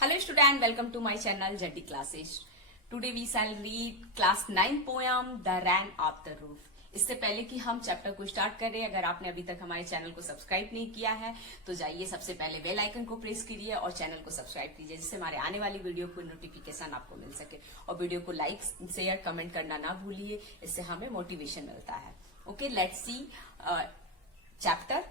Hello student, welcome to my channel Jaddi Classes. Today we shall read class 9 poem The Wren of the Roof. इससे पहले कि हम chapter को start करें, अगर आपने अभी तक हमारे चैनल को सब्सक्राइब नहीं किया है तो जाइए सबसे पहले बेल आइकन को प्रेस कीजिए और चैनल को सब्सक्राइब कीजिए, जिससे हमारे आने वाली वीडियो को नोटिफिकेशन आपको मिल सके। और वीडियो को लाइक शेयर कमेंट करना ना भूलिए, इससे हमें मोटिवेशन मिलता है। Okay, let's C chapter.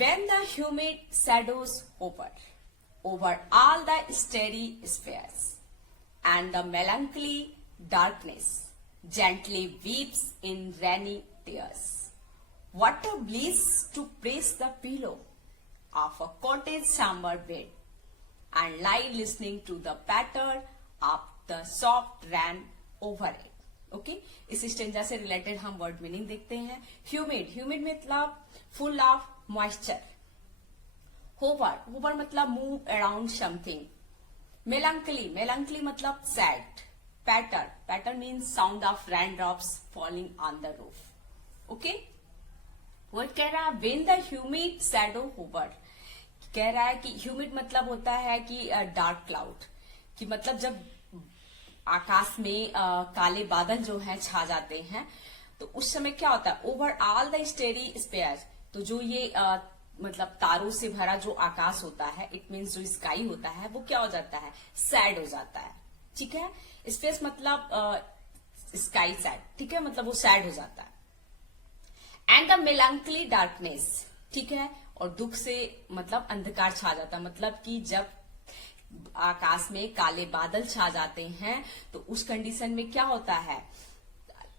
When the humid shadows over all the starry spheres, and the melancholy darkness gently weeps in rainy tears. What a bliss to press the pillow of a cottage chamber bed and lie listening to the patter of the soft rain over it. Okay, इस stanza से related हम word meaning देखते हैं। Humid मतलब full of moisture. Hover मतलब move around something. Melancholy मतलब sad. Patter means sound of rain drops falling on the roof. Okay, word कह रहा है when the humid shadow hover. कह रहा है कि ह्यूमिड मतलब होता है कि डार्क क्लाउड, कि मतलब जब आकाश में काले बादल जो है छा जाते हैं तो उस समय क्या होता है, over all the starry sphere. तो जो ये मतलब तारों से भरा जो आकाश होता है, इट मीन्स जो स्काई होता है, वो क्या हो जाता है, सैड हो जाता है। ठीक है, स्पेस मतलब स्काई सैड, ठीक है, मतलब वो सैड हो जाता है। एंड द मेलंकली डार्कनेस, ठीक है, और दुख से मतलब अंधकार छा जाता है। मतलब कि जब आकाश में काले बादल छा जाते हैं तो उस कंडीशन में क्या होता है,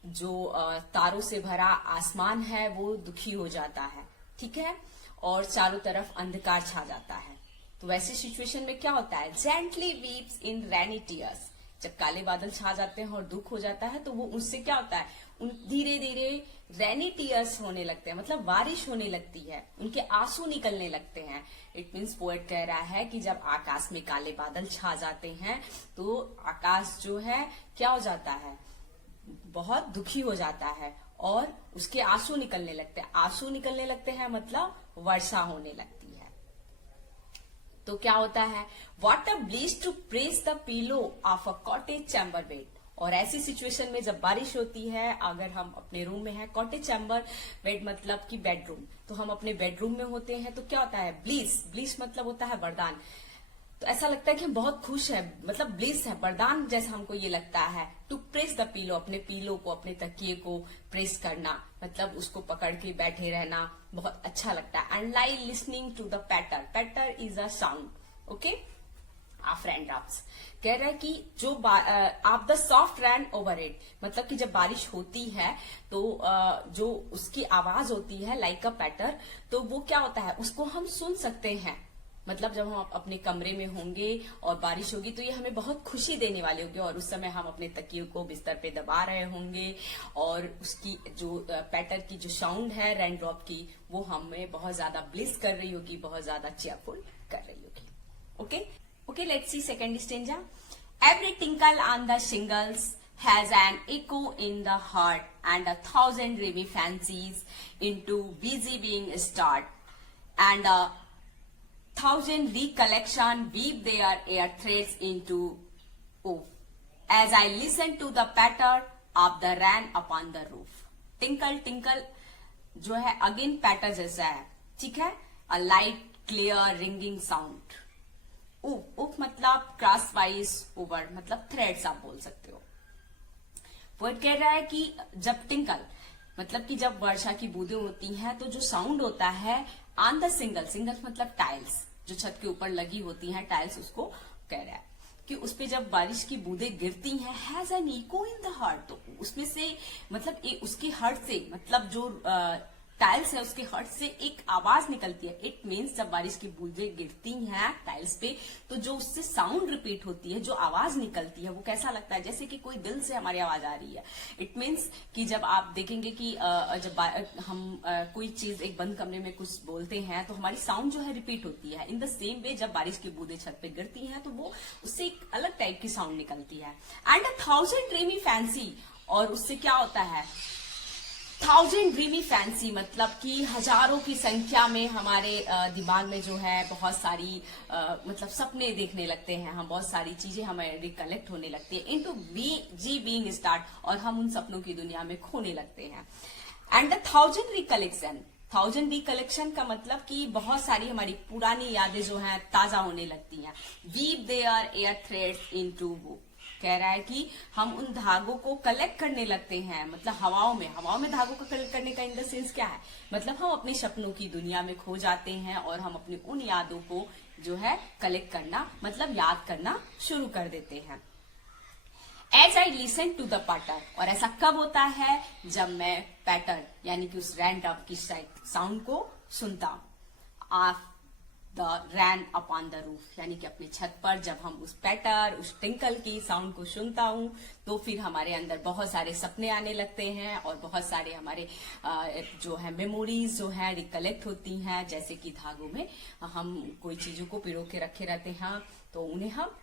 जो तारों से भरा आसमान है वो दुखी हो जाता है। ठीक है, और चारों तरफ अंधकार छा जाता है। तो वैसे सिचुएशन में क्या होता है, जेंटली वीप्स इन रेनी टीयर्स। जब काले बादल छा जाते हैं और दुख हो जाता है तो वो उससे क्या होता है, धीरे धीरे रेनी टीयर्स होने लगते हैं, मतलब बारिश होने लगती है, उनके आंसू निकलने लगते हैं। इट मीन्स पोएट कह रहा है कि जब आकाश में काले बादल छा जाते हैं तो आकाश जो है क्या हो जाता है, बहुत दुखी हो जाता है और उसके आंसू निकलने लगते हैं। आंसू निकलने लगते हैं मतलब वर्षा होने लगती है। तो क्या होता है, what a bliss to press the pillow of a cottage chamber bed. और ऐसी सिचुएशन में जब बारिश होती है, अगर हम अपने रूम में हैं, कॉटेज चैम्बर बेड मतलब कि बेडरूम, तो हम अपने बेडरूम में होते हैं तो क्या होता है, ब्लिस मतलब होता है वरदान। तो ऐसा लगता है कि हम बहुत खुश है, मतलब ब्लिस है, वरदान जैसा हमको ये लगता है। टू प्रेस द पिलो, अपने पिलो को, अपने तकिए को प्रेस करना, मतलब उसको पकड़ के बैठे रहना बहुत अच्छा लगता है। And lie listening to the patter is a sound, okay, of rain drops. कह रहा है कि जो of the soft rain over it, मतलब कि जब बारिश होती है तो जो उसकी आवाज होती है लाइक अ पैटर, तो वो क्या होता है, उसको हम सुन सकते हैं। मतलब जब हम अपने कमरे में होंगे और बारिश होगी तो ये हमें बहुत खुशी देने वाली होगी, और उस समय हम अपने तकियों को बिस्तर पे दबा रहे होंगे और उसकी जो पैटर की जो साउंड है रेन ड्रॉप की, वो हमें बहुत ज्यादा ब्लिस कर रही होगी, बहुत ज्यादा चेयरफुल कर रही होगी। Okay, let's see second stanza. Every tinkle on the shingles has an echo in the heart, and 1,000 dreamy fancies into busy being start, and 1,000 recollection weave their air threads into oof, as I listen to the patter of the rain upon the roof. Tinkle जो है again पैटर जैसा है, ठीक है, a light clear ringing sound. उफ मतलब cross wise over, मतलब threads आप बोल सकते हो। वर्ड कह रहा है कि जब टिंकल मतलब कि जब वर्षा की बूंदें होती हैं तो जो साउंड होता है ऑन द सिंगल्स मतलब टाइल्स जो छत के ऊपर लगी होती हैं, टाइल्स, उसको कह रहा है कि उस पे जब बारिश की बूंदें गिरती हैं, has an echo in the heart. तो उसमें से मतलब उसके हर्ट से, मतलब जो टाइल्स है उसके हर्ट से एक आवाज निकलती है। इट मीन्स जब बारिश की बूंदें गिरती हैं टाइल्स पे तो जो उससे साउंड रिपीट होती है, जो आवाज निकलती है, वो कैसा लगता है, जैसे कि कोई दिल से हमारी आवाज आ रही है। इट मीन्स कि जब आप देखेंगे कि जब हम कोई चीज एक बंद कमरे में कुछ बोलते हैं तो हमारी साउंड जो है रिपीट होती है। इन द सेम वे जब बारिश की बूंदें छत पे गिरती हैं तो वो उससे एक अलग टाइप की साउंड निकलती है। एंड 1,000 ड्रीमी फैंसी, और उससे क्या होता है, थाउजेंड ड्रीमी फैंसी मतलब कि हजारों की संख्या में हमारे दिमाग में जो है बहुत सारी मतलब सपने देखने लगते हैं हम, बहुत सारी चीजें हमें रिकलेक्ट होने लगती है इनटू बीइंग स्टार्ट, और हम उन सपनों की दुनिया में खोने लगते हैं। एंड द थाउजेंड रिकलेक्शन का मतलब कि बहुत सारी हमारी पुरानी यादें जो हैं ताजा होने लगती हैं। Weave their airy threads into book, कह रहा है कि हम उन धागों को कलेक्ट करने लगते हैं, मतलब हवाओं में धागों को कलेक्ट करने का इन द सेंस क्या है, मतलब हम अपने सपनों की दुनिया में खो जाते हैं और हम अपनी उन यादों को जो है कलेक्ट करना मतलब याद करना शुरू कर देते हैं। As I listen to the patter, और ऐसा कब होता है, जब मैं पैटर यानी कि उस रैन डॉग की साउंड को सुनता हूं। Of the rain upon the roof, यानी कि अपने छत पर जब हम उस पैटर उस टिंकल की साउंड को सुनता हूं तो फिर हमारे अंदर बहुत सारे सपने आने लगते हैं और बहुत सारे हमारे जो है मेमोरीज जो है रिकलेक्ट होती हैं। जैसे कि धागों में हम कोई चीजों को पिरो के रखे रहते हैं तो उन्हें हम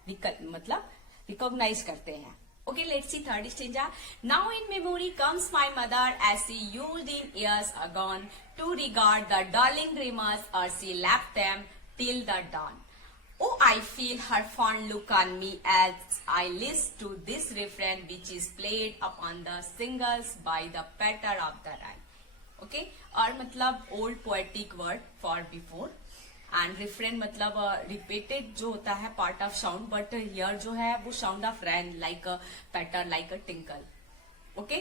मतलब रिकॉग्नाइज करते हैं। Okay, let's see third stanza. Now in memory comes my mother as she used in years agone to regard the darling dreamers, or she left them till the dawn. Oh, I feel her fond look on me as I listen to this refrain which is played upon the singers by the patter of the rain. Okay, और मतलब old poetic word for before. And refrain मतलब repeated जो होता है part of sound, but here जो है वो sound of rain like a patter like a tinkle. Okay,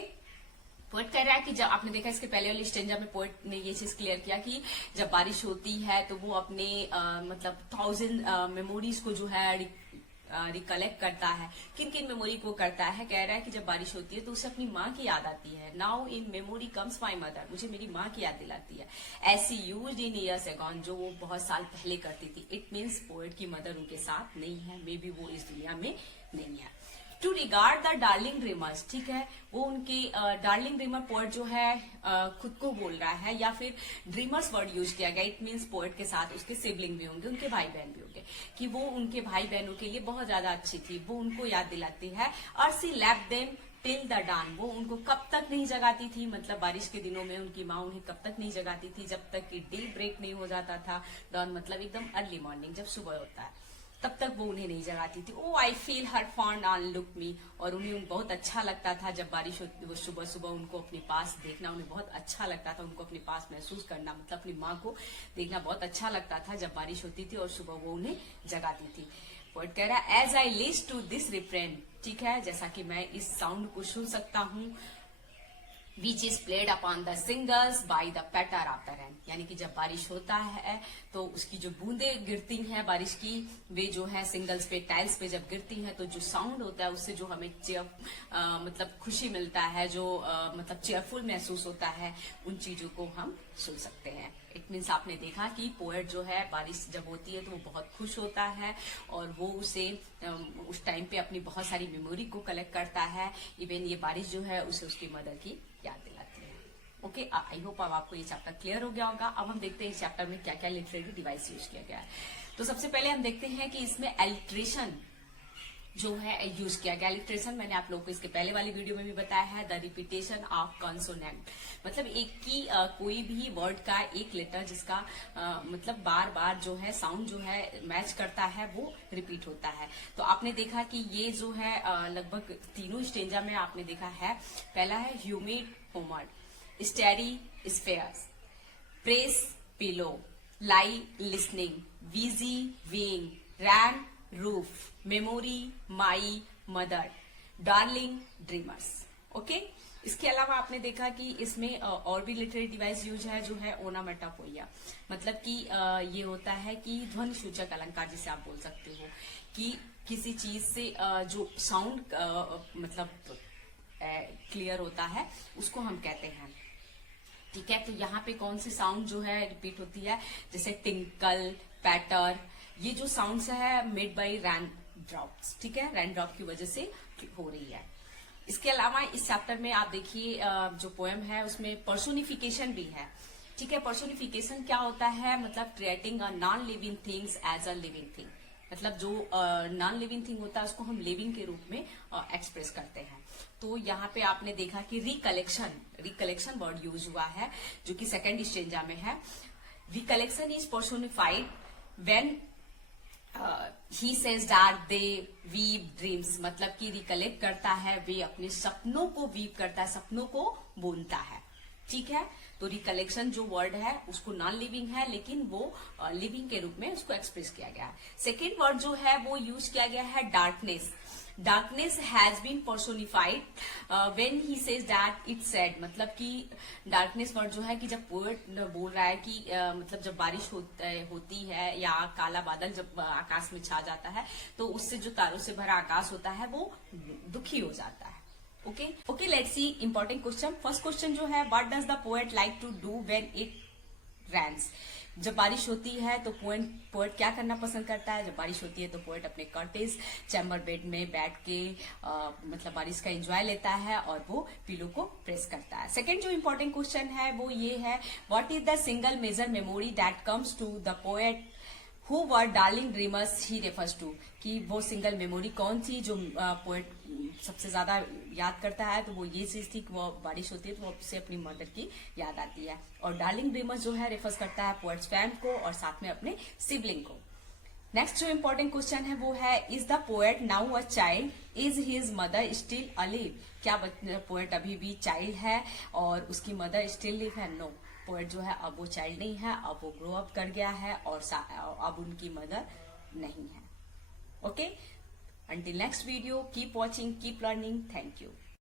poet कह रहा है कि जब आपने देखा इसके पहले वाली स्टेंजा में पोएट ने ये चीज क्लियर किया कि जब बारिश होती है तो वो अपने मतलब 1000 मेमोरीज को जो है रिकलेक्ट करता है। किन किन मेमोरी को करता है, कह रहा है कि जब बारिश होती है तो उसे अपनी माँ की याद आती है। Now in memory comes my mother, मुझे मेरी माँ की याद दिलाती है। ऐसी यूज्ड इन ईयर्स अगॉन, जो वो बहुत साल पहले करती थी। इट मीन्स पोएट की मदर उनके साथ नहीं है, मे बी वो इस दुनिया में नहीं है। To regard the darling dreamers, ठीक है, वो उनके डार्लिंग ड्रीमर पोएट जो है खुद को बोल रहा है, या फिर ड्रीमर्स वर्ड यूज किया गया। इट मीन्स पोएट के साथ उसके सिबलिंग भी होंगे, उनके भाई बहन भी होंगे, कि वो उनके भाई बहनों के लिए बहुत ज्यादा अच्छी थी, वो उनको याद दिलाती है। और सी लेफ्ट देम टिल द डान, वो उनको कब तक नहीं जगाती थी, मतलब बारिश के दिनों में उनकी माँ उन्हें कब तक नहीं जगाती थी, जब तक कि डे ब्रेक नहीं हो जाता था। डॉन मतलब एकदम अर्ली मॉर्निंग, जब सुबह होता है तब तक वो उन्हें नहीं जगाती थी। O I feel her fond on look me, और उन्हें बहुत अच्छा लगता था जब बारिश होती, वो सुबह सुबह उनको अपने पास देखना उन्हें बहुत अच्छा लगता था, उनको अपने पास महसूस करना, मतलब अपनी माँ को देखना बहुत अच्छा लगता था जब बारिश होती थी और सुबह वो उन्हें जगाती थी। पोएट कह रहा है as I list to this refrain, ठीक है, जैसा कि मैं इस साउंड को सुन सकता हूँ, which is played upon the singers by the patter of the rain, यानी कि जब बारिश होता है तो उसकी जो बूंदे गिरती हैं बारिश की, वे जो है सिंगल्स पे टाइल्स पे जब गिरती हैं तो जो साउंड होता है उससे जो हमें मतलब खुशी मिलता है, जो मतलब चेयरफुल महसूस होता है, उन चीजों को हम सुन सकते हैं। इट मीन्स आपने देखा कि पोएट जो है बारिश जब होती है तो वो बहुत खुश होता है और वो उसे उस टाइम पे अपनी बहुत सारी मेमोरी को कलेक्ट करता है। इवन ये बारिश जो है उसे उसकी मदर की याद दिलाती है। ओके, आई होप अब आपको ये चैप्टर क्लियर हो गया होगा। अब हम देखते हैं इस चैप्टर में क्या क्या लिटरेरी डिवाइस यूज किया गया है। तो सबसे पहले हम देखते हैं कि इसमें एलिट्रेशन जो है यूज किया गया। एलिट्रेशन मैंने आप लोगों को इसके पहले वाली वीडियो में भी बताया है, द रिपीटेशन ऑफ कॉन्सोनेंट, मतलब एक की कोई भी वर्ड का एक लेटर जिसका मतलब बार बार जो है साउंड जो है मैच करता है वो रिपीट होता है। तो आपने देखा कि ये जो है लगभग तीनों स्टेंजा में आपने देखा है। पहला है humid hovered, starry spheres, press pillow, lie listening, वीजी वीइंग, rain roof, memory my mother, darling dreamers. Okay, इसके अलावा आपने देखा कि इसमें और भी लिटरेरी डिवाइस यूज है जो है ओनामेटापोइया, मतलब कि ये होता है कि ध्वनि सूचक अलंकार, जिसे आप बोल सकते हो कि किसी चीज से जो साउंड मतलब क्लियर होता है उसको हम कहते हैं। ठीक है, तो यहाँ पे कौन सी साउंड जो है रिपीट होती है, जैसे टिंकल, पैटर, ये जो साउंड्स है मेड बाय रैन ड्रॉप्स, ठीक है, रैन ड्रॉप की वजह से हो रही है। इसके अलावा इस चैप्टर में आप देखिए जो पोएम है उसमें पर्सोनिफिकेशन भी है। ठीक है, पर्सोनिफिकेशन क्या होता है, मतलब creating a non living things as a living thing, मतलब जो नॉन लिविंग थिंग होता है उसको हम लिविंग के रूप में एक्सप्रेस करते हैं। तो यहाँ पे आपने देखा कि रिकलेक्शन वर्ड यूज हुआ है जो कि सेकेंड स्टेंजा में है। Recollection is personified when he says that they weave dreams, मतलब कि रिकलेक्ट करता है, वे अपने सपनों को वीव करता है, सपनों को बुनता है। ठीक है, तो रिकलेक्शन जो वर्ड है उसको नॉन लिविंग है लेकिन वो लिविंग के रूप में उसको एक्सप्रेस किया गया है। सेकेंड वर्ड जो है वो यूज किया गया है darkness. Darkness has been personified when he says that it's sad, मतलब कि डार्कनेस वर्ड जो है कि जब पोएट बोल रहा है कि मतलब जब बारिश होती है या काला बादल जब आकाश में छा जाता है तो उससे जो तारों से भरा आकाश होता है वो दुखी हो जाता है। Okay, let's see important question. First question जो है, what does the poet like to do when it rains. जब बारिश होती है तो पोएट क्या करना पसंद करता है? जब बारिश होती है तो पोएट अपने कॉटेज चैम्बर बेड में बैठ के मतलब बारिश का एंजॉय लेता है और वो पिलो को प्रेस करता है। सेकंड जो इंपॉर्टेंट क्वेश्चन है वो ये है, what is the single major memory that comes to the poet who were darling dreamers he refers to, कि वो सिंगल मेमोरी कौन सी जो पोएट सबसे ज्यादा याद करता है? तो वो ये चीज थी कि वो बारिश होती है तो वो उसे अपनी मदर की याद आती है। और डार्लिंग ड्रीमर्स जो है रेफर्स करता है पोएट्स फैम को और साथ में अपने सिबलिंग को। नेक्स्ट जो इंपॉर्टेंट क्वेश्चन है वो है, is the poet now a child, is his mother still अलिव। क्या पोएट अभी भी चाइल्ड है और उसकी मदर स्टिल लिव है? नो, पोएट जो है अब वो चाइल्ड नहीं है, अब वो ग्रो अप कर गया है और अब उनकी मदर नहीं है। Okay, until next video, keep watching, keep learning. Thank you.